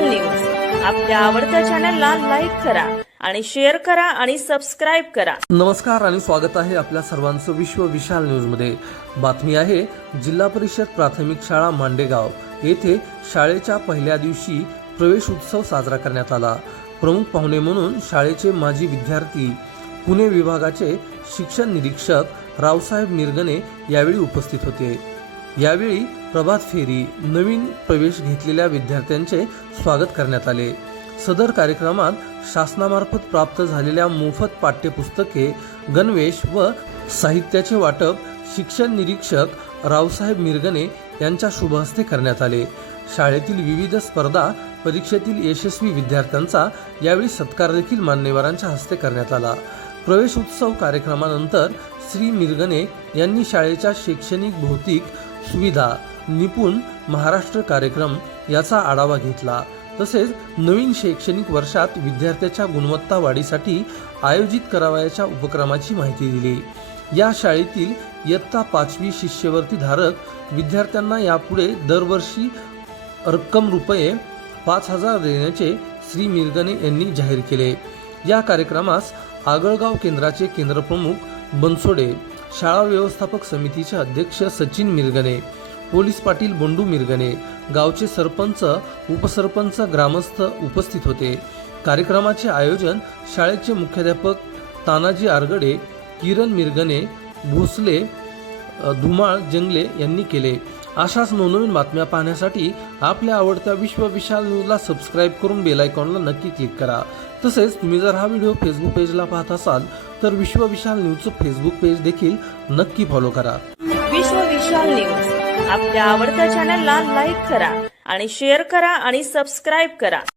विशाल news. आपल्या आवडत्या चॅनलला लाईक करा आणि शेअर करा आणि सबस्क्राईब करा. नमस्कार आणि स्वागत आहे आपल्या सर्वांचं विश्व विशाल न्यूजमध्ये बातमी आहे जिल्हा परिषद प्राथमिक शाळा मांडेगाव येथे शाळेच्या पहिल्या दिवशी प्रवेश उत्सव साजरा करण्यात आला. प्रमुख पाहुणे म्हणून शाळेचे माजी विद्यार्थी पुणे विभागाचे शिक्षण निरीक्षक रावसाहेब मिरगणे यावेळी उपस्थित होते. यावेळी प्रभात फेरी नवीन प्रवेश घेतलेल्या विद्यार्थ्यांचे स्वागत करण्यात आले. सदर कार्यक्रमात शासनामार्फत प्राप्त झालेल्या मोफत पाठ्यपुस्तके गणवेश व साहित्याचे वाटप शिक्षण निरीक्षक रावसाहेब मिरगणे यांच्या शुभहस्ते करण्यात आले. शाळेतील विविध स्पर्धा परीक्षेतील यशस्वी विद्यार्थ्यांचा यावेळी सत्कार देखील मान्यवरांच्या हस्ते करण्यात आला. प्रवेश उत्सव कार्यक्रमानंतर श्री मिरगणे यांनी शाळेच्या शैक्षणिक भौतिक सुविधा निपुण महाराष्ट्र कार्यक्रम याचा आढावा घेतला. तसेच नवीन शैक्षणिक वर्षात विद्यार्थ्याच्या गुणवत्ता वाढीसाठी आयोजित करावयाच्या उपक्रमाची माहिती दिली. या शाळेतील इयत्ता पाचवी शिष्यवर्ती धारक विद्यार्थ्यांना यापुढे दरवर्षी रक्कम रुपये पाच हजार देण्याचे श्री मिरगणे यांनी जाहीर केले. या कार्यक्रमास आगळगाव केंद्राचे केंद्रप्रमुख बनसोडे शाळा व्यवस्थापक समितीचे अध्यक्ष सचिन मिरगणे पोलीस पाटील बंडू मिरगणे गावचे सरपंच उपसरपंच ग्रामस्थ उपस्थित होते. कार्यक्रमाचे आयोजन शाळेचे मुख्याध्यापक तानाजी आरगडे किरण मिरगणे भोसले धुमाळ जंगले यांनी केले. अशाच नवनवीन बातम्या पाहण्यासाठी आपल्या आवडत्या विश्व विशाल न्यूजला सबस्क्राईब करून बेल आयकॉनला नक्की क्लिक करा. तसेच तुम्ही जर हा व्हिडिओ फेसबुक पेजला पाहत असाल तर विश्व विशाल न्यूजचं फेसबुक पेज देखील नक्की फॉलो करा. विश्व विशाल न्यूज. आपल्या आवडत्या चॅनलला लाईक करा आणि शेअर करा आणि सबस्क्राईब करा.